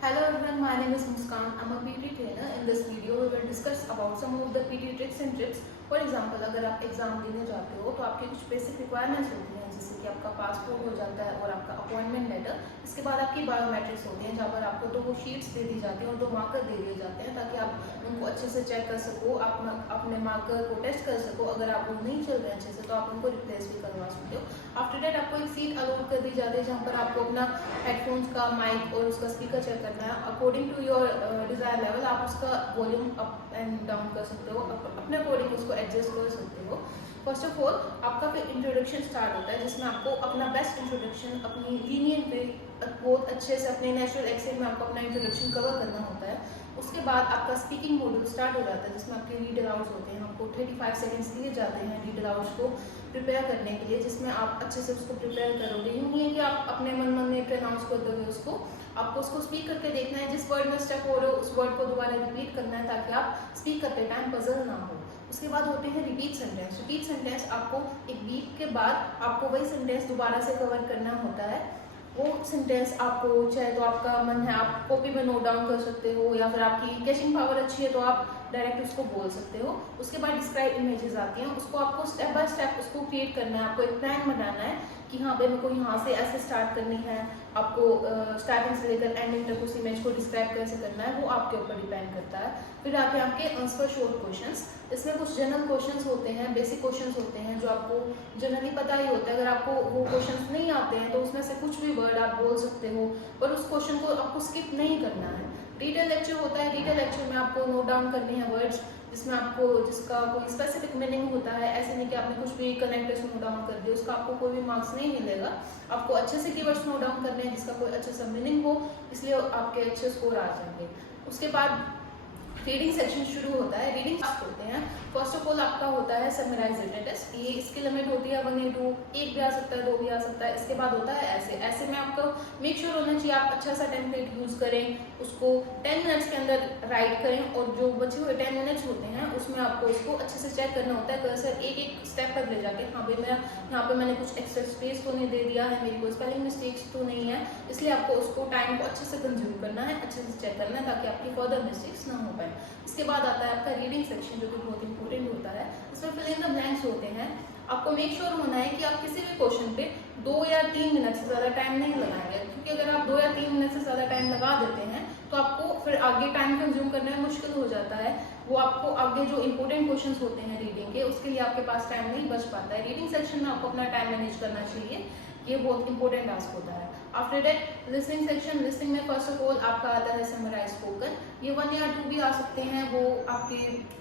Hello everyone, my name is Muskan. I'm a PT trainer. In this video, we will discuss about some of the PT tricks and tips. For example, अगर आप exam देने जाते हो तो आपकी कुछ basic requirements होती हैं, जैसे कि आपका पासपोर्ट हो जाता है और आपका अपॉइंटमेंट लेटर। इसके बाद आपकी बायोमेट्रिक्स होती हैं, जहाँ पर आपको 2 शीट्स दे दी जाती हैं और 2 मार्कर दे दिए जाते हैं, ताकि आप उनको अच्छे से चेक कर सको, आप अपने मार्कर को टेस्ट कर सको। अगर आप वो नहीं चल रहे अच्छे से तो आप उनको रिप्लेस भी करवा सकते हो। आफ्टर डेट आपको एक सीट अलॉट कर दी जाती है, जहाँ पर आपको अपना हेडफोन्स का माइक और उसका स्पीकर चेक करना है। According to your desire level आप उसका वॉल्यूम अप एंड डाउन कर सकते हो, अपने अकॉर्डिंग उसको एडजस्ट कर सकते हो। फर्स्ट ऑफ ऑल आपका फिर इंट्रोडक्शन स्टार्ट होता है, जिसमें आपको अपना बेस्ट इंट्रोडक्शन अपनी लीनियंट वे बहुत अच्छे से अपने नेचुरल एक्सेंट में आपको अपना इंट्रोडक्शन कवर करना होता है। उसके बाद आपका स्पीकिंग मॉड्यूल स्टार्ट हो जाता है, जिसमें आपके रीड अलाउड्स होते हैं। आपको 35 सेकंड्स दिए जाते हैं रीड अलाउड्स को प्रिपेयर करने के लिए, जिसमें आप अच्छे से उसको प्रिपेयर करोगे। यूँ नहीं है कि आप अपने मन में प्रोनाउंस कर दोगे उसको, आपको उसको स्पीक करके देखना है। जिस वर्ड में स्टक हो रहे हो उस वर्ड को दोबारा रिपीट करना है, ताकि आप स्पीक करते टाइम पजल ना हो। उसके बाद होते हैं रिपीट सेंटेंस। रिपीट सेंटेंस आपको एक वीक के बाद आपको वही सेंटेंस दोबारा से कवर करना होता है। वो सेंटेंस आपको चाहे तो आपका मन है आप कॉपी में नोट डाउन कर सकते हो, या फिर आपकी कैचिंग पावर अच्छी है तो आप डायरेक्ट उसको बोल सकते हो। उसके बाद डिस्क्राइब इमेजेस आती हैं, उसको आपको स्टेप बाय स्टेप उसको क्रिएट करना है। आपको एक प्लान बनाना है कि हाँ भाई मेरे को यहाँ से ऐसे स्टार्ट करनी है। आपको स्टार्टिंग से लेकर एंडिंग तक उस इमेज को डिस्क्राइब कैसे करना है वो आपके ऊपर डिपेंड करता है। फिर आके आपके आंसर शॉर्ट क्वेश्चंस। इसमें कुछ जनरल क्वेश्चंस होते हैं, बेसिक क्वेश्चंस होते हैं जो आपको जनरली पता ही होता है। अगर आपको वो क्वेश्चंस नहीं आते हैं तो उसमें से कुछ भी वर्ड आप बोल सकते हो, पर उस क्वेश्चन को आपको स्किप नहीं करना है। डिटेल लेक्चर होता है, डिटेल लेक्चर में आपको नोट डाउन करने हैं वर्ड्स, जिसमें आपको जिसका कोई स्पेसिफिक मीनिंग होता है। ऐसे नहीं कि आपने कुछ भी कनेक्टर्स नोट डाउन कर दिया, उसका आपको कोई भी मार्क्स नहीं मिलेगा। आपको अच्छे से कीवर्ड्स नोट डाउन करने हैं जिसका कोई अच्छा सा मीनिंग हो, इसलिए आपके अच्छे स्कोर आ जाएंगे। उसके बाद रीडिंग सेक्शन शुरू होता है। रीडिंग टास्क होते हैं। फर्स्ट ऑफ ऑल आपका होता है समराइज रिटन टेस्ट। ये इसकी लिमिट होती है 1 या 2, एक भी आ सकता है, 2 भी आ सकता है। इसके बाद होता है ऐसे में आपको मेक श्योर होना चाहिए आप अच्छा सा टेम्पलेट यूज करें, उसको 10 मिनट्स के अंदर राइट करें, और जो बचे हुए 10 मिनट्स होते हैं उसमें आपको उसको अच्छे से चेक करना होता है। कर्सर एक एक स्टेप पर ले जाके, हाँ भाई मेरा यहाँ पे मैंने कुछ एक्स्ट्रा स्पेस तो नहीं दे दिया है, मेरी कोई स्पेलिंग मिस्टेक्स तो नहीं है। इसलिए आपको उसको टाइम को अच्छे से कंज्यूम करना है, अच्छे से चेक करना है, ताकि आपकी फर्दर मिस्टेक्स ना हो पाए। इसके बाद आता है आपका रीडिंग सेक्शन, जो कि बहुत इंपॉर्टेंट होता है। इसमें फिल इन द ब्लैंक्स होते हैं। आपको मेक श्योर होना है कि आप किसी भी क्वेश्चन पे 2 या 3 मिनट से ज़्यादा टाइम नहीं लगाएंगे, क्योंकि अगर आप 2 या 3 मिनट से ज़्यादा टाइम लगा देते हैं तो आपको फिर आगे टाइम कंज्यूम करने में मुश्किल हो जाता है। वो आपको आगे जो इंपॉर्टेंट क्वेश्चन होते हैं रीडिंग के, उसके लिए आपके पास टाइम नहीं बच पाता है। रीडिंग सेक्शन में आपको अपना टाइम मैनेज करना चाहिए, ये बहुत इंपॉर्टेंट टास्क होता है। After that listening section. Listening में फर्स्ट ऑफ ऑल आपका आता है समराइज स्पोकन। ये 1 या 2 भी आ सकते हैं, वो आपके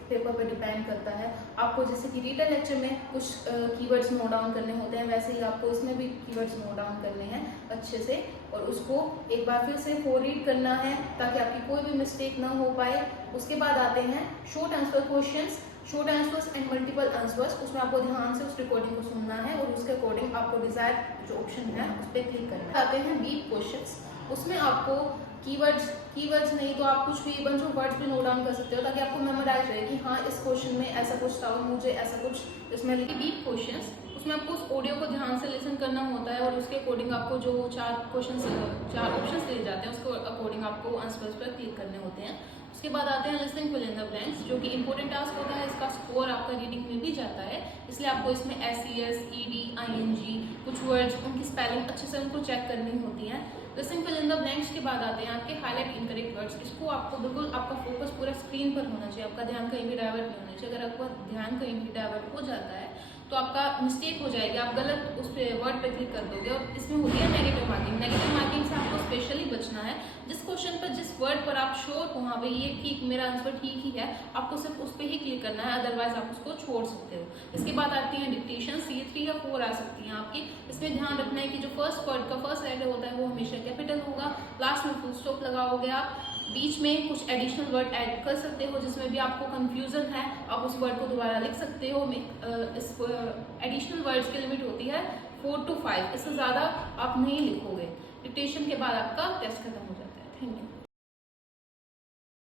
पेपर पर डिपेंड करता है। आपको जैसे कि रीडर लेक्चर में कुछ कीवर्ड्स नोट डाउन करने होते हैं, वैसे ही आपको इसमें भी कीवर्ड्स नोट डाउन करने हैं अच्छे से, और उसको एक बार फिर से फॉर रीड करना है ताकि आपकी कोई भी मिस्टेक ना हो पाए। उसके बाद आते हैं short answer questions, short answers and multiple answers. उसमें आपको ध्यान से उस रिकॉर्डिंग को सुनना है और उसके अकॉर्डिंग आपको डिजायर जो ऑप्शन है उस पर क्लिक करना है। आते हैं डीप क्वेश्चंस। उसमें आपको कीवर्ड्स नहीं तो आप कुछ भी बंच ऑफ वर्ड्स भी नोट डाउन कर सकते हो, ताकि आपको मेमोराइज रहे कि हाँ इस क्वेश्चन में ऐसा कुछ था और मुझे ऐसा कुछ इसमें लिखी। डीप क्वेश्चंस, उसमें आपको उस ऑडियो को ध्यान से लिसन करना होता है, और उसके अकॉर्डिंग आपको जो 4 ऑप्शंस दिए जाते हैं उसके अकॉर्डिंग आपको आंसर्स पर क्लिक करने होते हैं। उसके बाद आते हैं listening fill in the blanks, जो कि इंपॉर्टेंट टास्क होता है। इसका स्कोर आपका रीडिंग में भी जाता है, इसलिए आपको इसमें SES, ED, ING कुछ वर्ड्स उनकी स्पेलिंग अच्छे से उनको चेक करनी होती है। Listening fill in the blanks के बाद आते हैं आपके हाईलाइट इनकरेक्ट वर्ड्स। इसको आपको बिल्कुल आपका फोकस पूरा स्क्रीन पर होना चाहिए, आपका ध्यान कहीं भी डाइवर्ट नहीं होना चाहिए। अगर आपका ध्यान कहीं भी डाइवर्ट हो जाता है तो आपका मिस्टेक हो जाएगी, आप गलत उस पर वर्ड पे क्लिक कर दोगे। और इसमें होती है नेगेटिव मार्किंग। नेगेटिव मार्किंग से आपको स्पेशली बचना है। जिस क्वेश्चन पर जिस वर्ड पर आप श्योर हो हाँ भाई ये ठीक मेरा आंसर ठीक ही है, आपको सिर्फ उस पर ही क्लिक करना है, अदरवाइज आप उसको छोड़ सकते हो। इसके बाद आती हैं डिक्टेशन। ये 3 या 4 आ सकती हैं आपकी। इसमें ध्यान रखना है कि जो फर्स्ट वर्ड का फर्स्ट लेटर होता है वो हमेशा कैपिटल होगा, लास्ट में फुल स्टॉप लगाओगे आप, बीच में कुछ एडिशनल वर्ड ऐड कर सकते हो जिसमें भी आपको कंफ्यूजन है, आप उस वर्ड को दोबारा लिख सकते हो। इस एडिशनल वर्ड्स की लिमिट होती है 4 to 5, इससे ज़्यादा आप नहीं लिखोगे। डिक्टेशन के बाद आपका टेस्ट खत्म हो जाएगा।